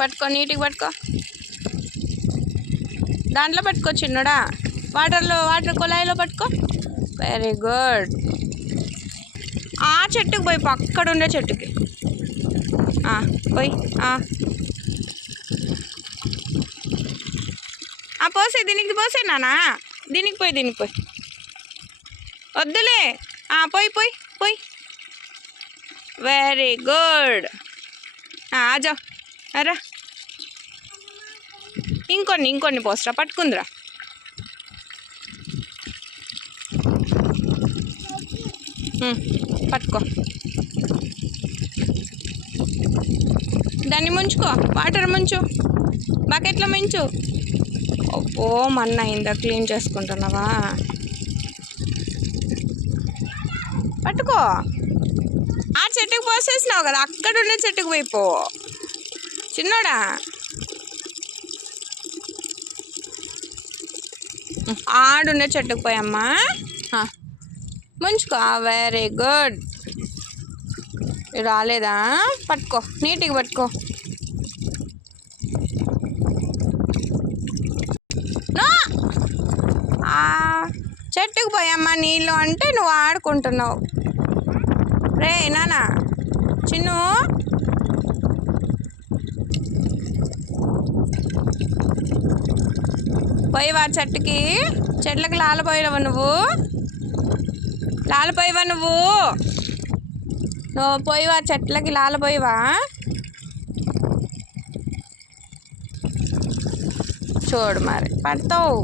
పట్టుకో, నీట్గా పట్టుకో. దాంట్లో పట్టుకో చిన్నడా, వాటర్ కుళాయిలో పట్టుకో. Very good. ఆ చెట్టుకు పోయి, అక్కడ ఉండే చెట్టుకి పోయి. పోసే, దీనికి పోసే నానా, దీనికి పోయి. వద్దులే, పోయి. Very good. ఆజా అరా, ఇంకొన్ని పోస్తా, పట్టుకుందిరా. పట్టుకో, దాన్ని ముంచుకో, వాటర్ ముంచు, బకెట్లో ముంచు. ఓ మన్న అయిందా, క్లీన్ చేసుకుంటున్నావా? పట్టుకో. ఆ చెట్టుకు పోసేసినావు కదా, అక్కడ ఉండే చెట్టుకు పోయిపో చిన్నోడా. ఆడుండే చెట్టుకు పోయమ్మా, ముంచుకో. Very good. రాలేదా? పట్టుకో, నీట్గా పట్టుకో. చెట్టుకు పోయమ్మా నీళ్ళు అంటే నువ్వు ఆడుకుంటున్నావు. రే నానా చిన్ను, పోయివా చెట్లకి లాలపోయావా నువ్వు? నువ్వు పోయివా చెట్లకి లాలపోయివా? చూడు మరి పడతావు.